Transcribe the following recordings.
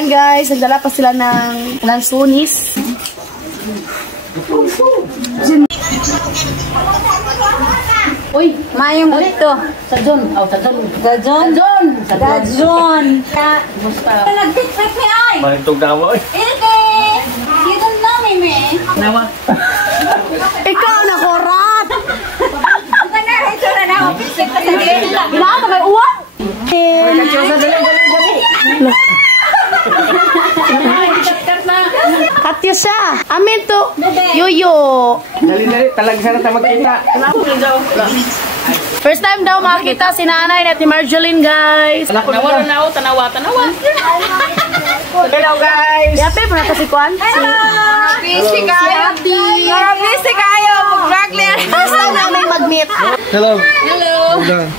Ayan guys, nagdala pa sila ng lansunis. Uy, mayong ito. Sa John. Oh, sa John. Sa John. Sa John. Basta. Nag-tiktik ni ay. Malintog na mo. Ilke. You don't know me. Nawa. Ikaw na korat. Ang na, ito na na. Pisik ka sa din. Ilaan na kayo uwan? Katyusha. Amin to. Yuyo. Dali-dali. Talaga sana tayo magkita. First time daw makita si nanay at ni Marjoline, guys. Tanawa. Hello, guys. Yape, pernah kasi kuan? Busy kayo. Busy kayo. Mag-vlog niya. First time namin mag-meet. Hello. Hello.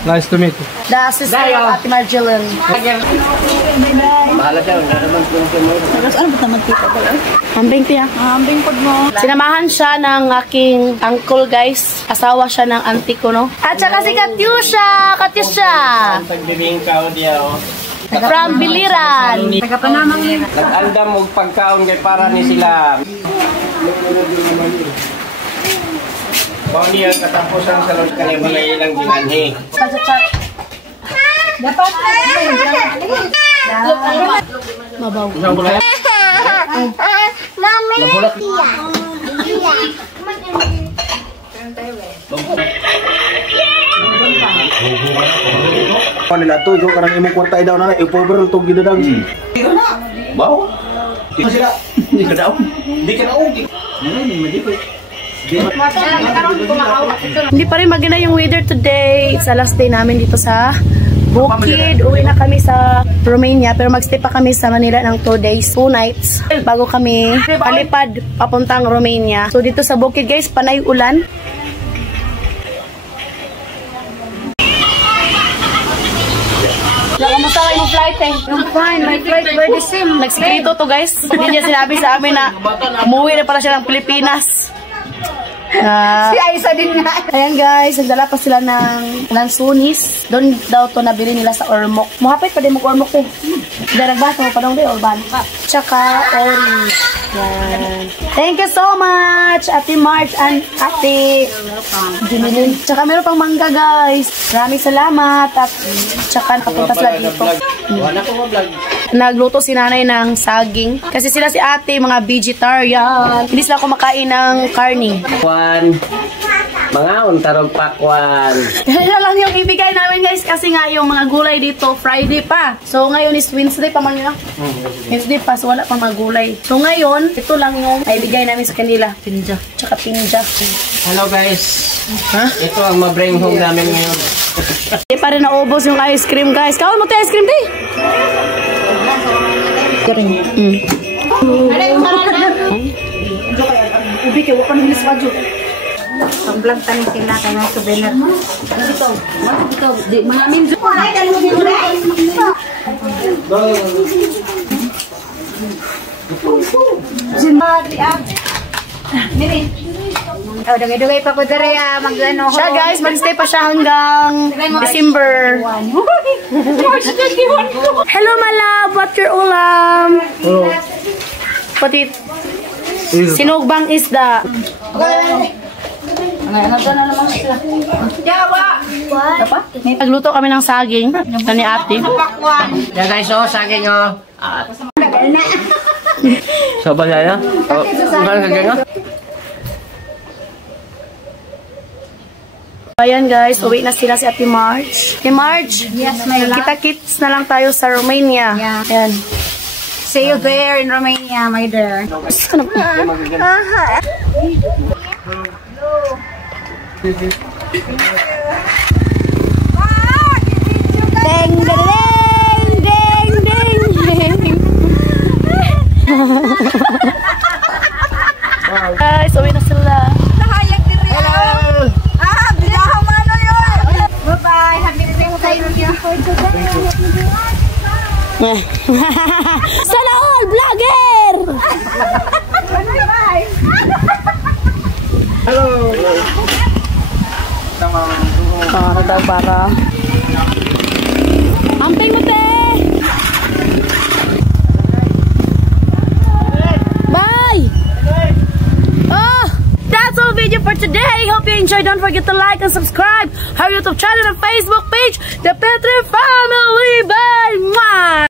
Nice to meet you. The sister of Ate Marjoline. Bahala siya. Wala naman Ambing tiya. Ambing pod mo. Sinamahan siya ng aking uncle, guys. Asawa siya ng auntie ko, no? At saka si Katyusha. Katyusha. Pagbibing kao diya, oh. From Biliran. Tagapanamang yun. Nag-andam og pagkaon kay para ni sila. Kung niya katapusan sa los kanibalay ilang ginanhi. Dapat Mabaw. Isang bulay. Mami. Nabulat. Nila to, so karang imong kwarta daw na i-cover to gidadang. Bawo. Di sila. Di ka daw. Di ka daw. Hindi pa rin maganda yung weather today. It's the last day namin dito sa Bukid. Uwi na kami sa Romania, pero magstay pa kami sa Manila ng 2 days, 2 nights bago kami palipad papuntang Romania. So dito sa Bukid, guys, panay ulan. Kamusta kayo yung flight eh? I'm fine. My flight were the same. Nagsikrito to, guys. Hindi niya sinabi sa amin na umuwi na pala siya ng Pilipinas. Si Aisa din nga. Ayan guys, nagdala pa sila ng lansunis. Doon daw to nabili nila sa Ormoc. Muhapit pa din mo Ormoc eh. Hindi, nagbasa mo pa daw din, Orban. Tsaka Ori. Yan. Thank you so much, Ate March and Ate Jimilin. Tsaka meron pang mangga guys. Maraming salamat. At tsaka nakapunta sila dito. Wala ko vlog. Nagluto si nanay ng saging. Kasi sila si ate, mga vegetarian. Hindi sila kumakain ng karni. Mga untarog pakwan. Kaya lang yung ibigay namin guys. Kasi nga yung mga gulay dito, Friday pa. So ngayon is Wednesday pa man nila. Wednesday pa, so wala pang mga gulay. So ngayon, ito lang yung ibigay namin sa kanila. Pinja. Tsaka pinja. Hello guys. Ito ang ma-bring home namin ngayon. Hindi pa rin naubos yung ice cream guys. Kawin mo tayo ice cream di? Ubi kayo, wala nilis pa dyan. Ang vlog tanin sila tayo ng souvenir. Ito, di manamin dyan. Oh, dugay-dugay pa ko dere mag-ano. Siya guys, mag-stay pa siya hanggang December. Hello my love, what's your ulam? Hello. Patit. Sinugbang isda. Nagluto kami ng saging na ni ate. Yeah guys, oh, saging oh. So ba yan? Oh, saging oh. Ayan guys, uwi na sila si Ate March. Ate March, Yes, my love. kita-kits na lang tayo sa Romania. Yeah. Ayan. See you there in Romania, my dear. Ding, ding, ding, ding, ding. Guys, uwi na sila. Bye-bye. Happy birthday. Sana all vlogger! Bye-bye. Hello. Para daw para. Ampay mo te! today. Hope you enjoyed. Don't forget to like and subscribe our YouTube channel and Facebook page, The Petri Family. Bye! Mwah!